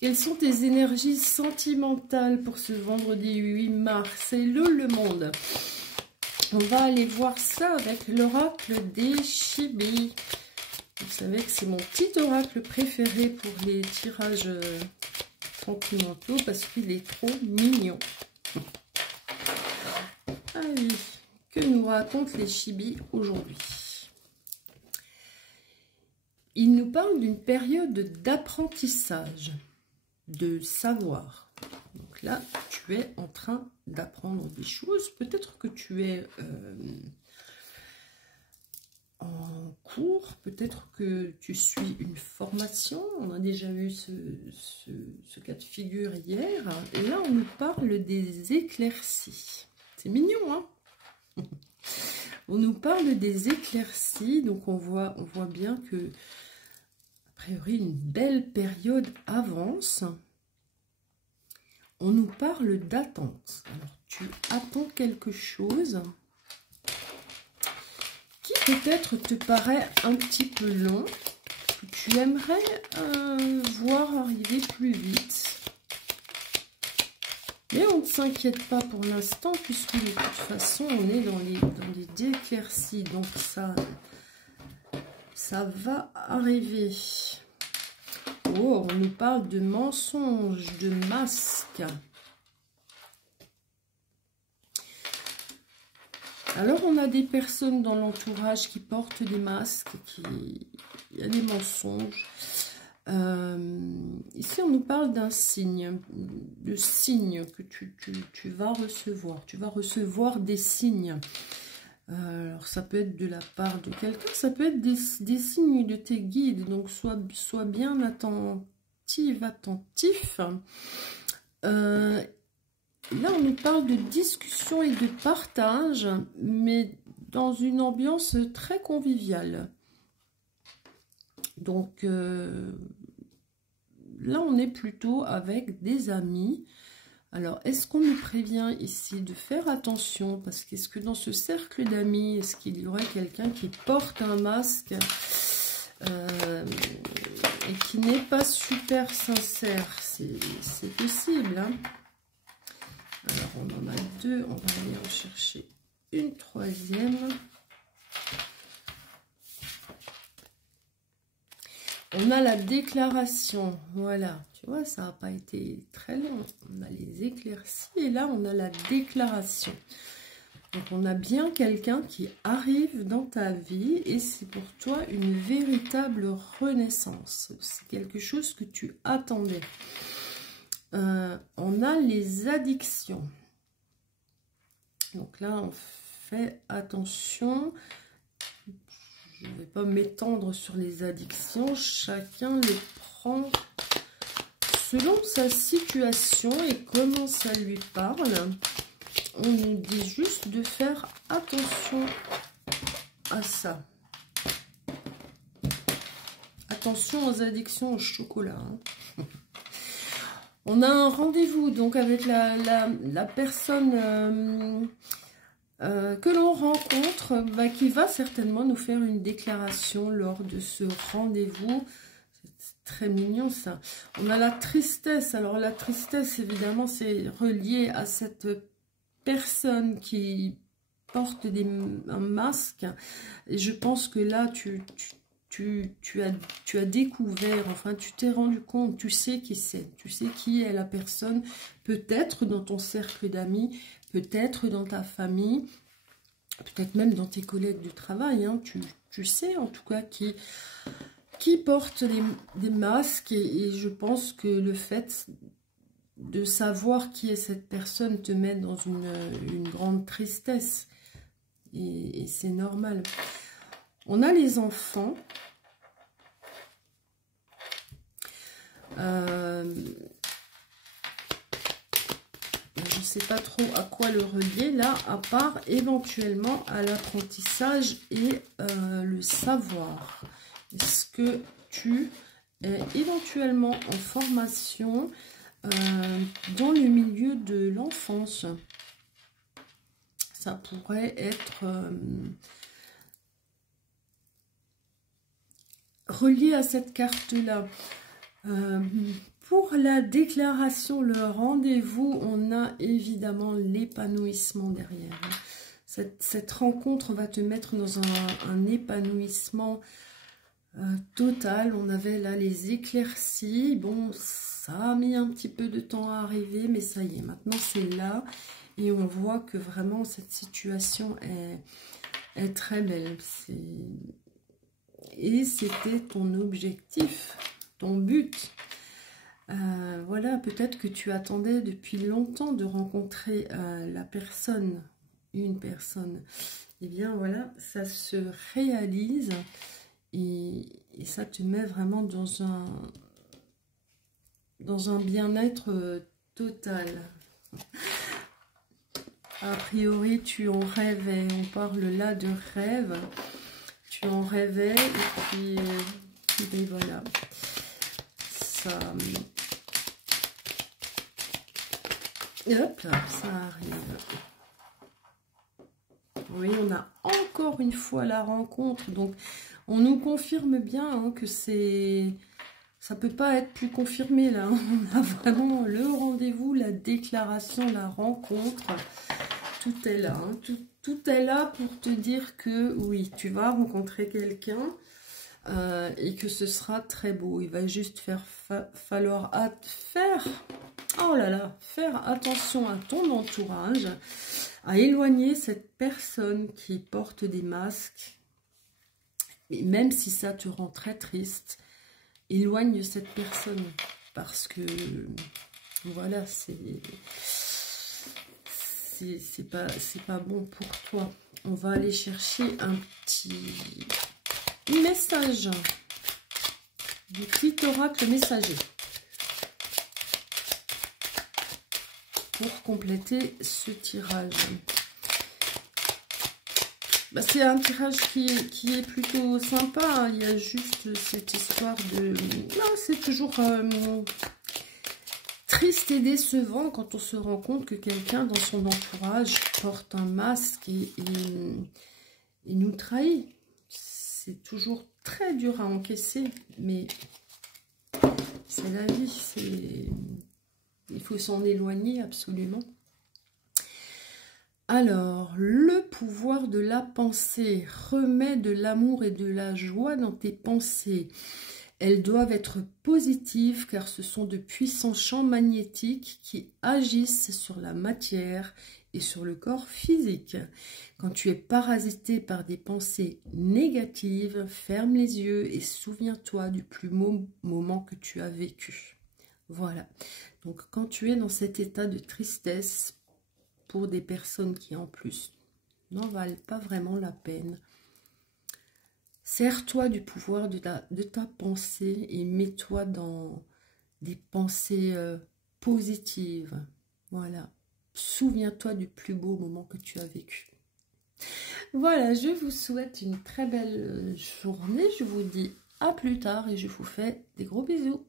Quelles sont tes énergies sentimentales pour ce vendredi 8 mars? Hello le monde. On va aller voir ça avec l'oracle des Chibis. Vous savez que c'est mon petit oracle préféré pour les tirages sentimentaux parce qu'il est trop mignon. Ah oui, que nous racontent les Chibis aujourd'hui? Ils nous parlent d'une période d'apprentissage, de savoir. Donc là, tu es en train d'apprendre des choses. Peut-être que tu es en cours, peut-être que tu suis une formation. On a déjà eu ce cas de figure hier. Et là, on nous parle des éclaircies. C'est mignon, hein? On nous parle des éclaircies. Donc, on voit bien que, a priori, une belle période avance. On nous parle d'attente. Alors, tu attends quelque chose qui peut-être te paraît un petit peu long, que tu aimerais voir arriver plus vite. Mais on ne s'inquiète pas pour l'instant, puisque de toute façon, on est dans les éclaircies. Donc, ça va arriver. Oh, on nous parle de mensonges, de masques. Alors, on a des personnes dans l'entourage qui portent des masques, il y a des mensonges. Ici, on nous parle d'un signe, de signes que tu vas recevoir. Tu vas recevoir des signes. Alors, ça peut être de la part de quelqu'un, ça peut être des signes de tes guides. Donc, sois bien attentif. Là, on nous parle de discussion et de partage, mais dans une ambiance très conviviale. Donc, là, on est plutôt avec des amis. Alors, est-ce qu'on nous prévient ici de faire attention? Parce qu'est-ce que dans ce cercle d'amis, est-ce qu'il y aurait quelqu'un qui porte un masque et qui n'est pas super sincère? C'est possible, hein? Alors, on en a deux, on va aller en chercher une troisième. On a la déclaration, voilà, tu vois, ça n'a pas été très long. On a les éclaircies et là, on a la déclaration. Donc, on a bien quelqu'un qui arrive dans ta vie et c'est pour toi une véritable renaissance. C'est quelque chose que tu attendais. On a les addictions. Donc là, on fait attention. Je ne vais pas m'étendre sur les addictions. Chacun le prend selon sa situation et comment ça lui parle. On nous dit juste de faire attention à ça. Attention aux addictions au chocolat, hein. On a un rendez-vous donc avec la personne que l'on rencontre, qui va certainement nous faire une déclaration lors de ce rendez-vous. C'est très mignon ça. On a la tristesse. Alors la tristesse, évidemment, c'est relié à cette personne qui porte un masque. Et je pense que là, tu as découvert, enfin tu t'es rendu compte, tu sais qui c'est, tu sais qui est la personne, peut-être dans ton cercle d'amis, peut-être dans ta famille, peut-être même dans tes collègues de travail, hein, tu sais en tout cas qui porte des masques et je pense que le fait de savoir qui est cette personne te met dans une grande tristesse et c'est normal. On a les enfants. Je ne sais pas trop à quoi le relier là, à part éventuellement à l'apprentissage et le savoir. Est-ce que tu es éventuellement en formation dans le milieu de l'enfance? Ça pourrait être relié à cette carte-là. pour la déclaration, le rendez-vous, on a évidemment l'épanouissement derrière. Cette rencontre va te mettre dans un épanouissement total. On avait là les éclaircies. Bon, ça a mis un petit peu de temps à arriver, mais ça y est, maintenant c'est là. Et on voit que vraiment cette situation est très belle. Et c'était ton objectif, ton but. Voilà, peut-être que tu attendais depuis longtemps de rencontrer la personne, une personne. Et bien voilà, ça se réalise et ça te met vraiment dans un bien-être total. A priori, tu en rêvais, on parle là de rêve. Tu en rêvais et puis voilà. Ça... Hop là, ça arrive. Oui, on a encore une fois la rencontre. Donc, on nous confirme bien hein, que c'est... Ça peut pas être plus confirmé là. On a vraiment le rendez-vous, la déclaration, la rencontre. Tout est là. Hein. Tout est là pour te dire que oui, tu vas rencontrer quelqu'un et que ce sera très beau. Il va juste falloir faire... Oh là là, faire attention à ton entourage, à éloigner cette personne qui porte des masques. Et même si ça te rend très triste, éloigne cette personne. Parce que, voilà, c'est pas bon pour toi. On va aller chercher un petit message du petit oracle messager. Pour compléter ce tirage. Bah, c'est un tirage qui est plutôt sympa. Il y a juste cette histoire de... Non, c'est toujours triste et décevant quand on se rend compte que quelqu'un dans son entourage porte un masque et nous trahit. C'est toujours très dur à encaisser, mais c'est la vie, il faut s'en éloigner absolument. Alors, le pouvoir de la pensée. Remets de l'amour et de la joie dans tes pensées. Elles doivent être positives car ce sont de puissants champs magnétiques qui agissent sur la matière et sur le corps physique. Quand tu es parasité par des pensées négatives, ferme les yeux et souviens-toi du plus beau moment que tu as vécu. Voilà. Donc, quand tu es dans cet état de tristesse, pour des personnes qui, en plus, n'en valent pas vraiment la peine, sers-toi du pouvoir de ta pensée et mets-toi dans des pensées positives. Voilà. Souviens-toi du plus beau moment que tu as vécu. Voilà, je vous souhaite une très belle journée. Je vous dis à plus tard et je vous fais des gros bisous.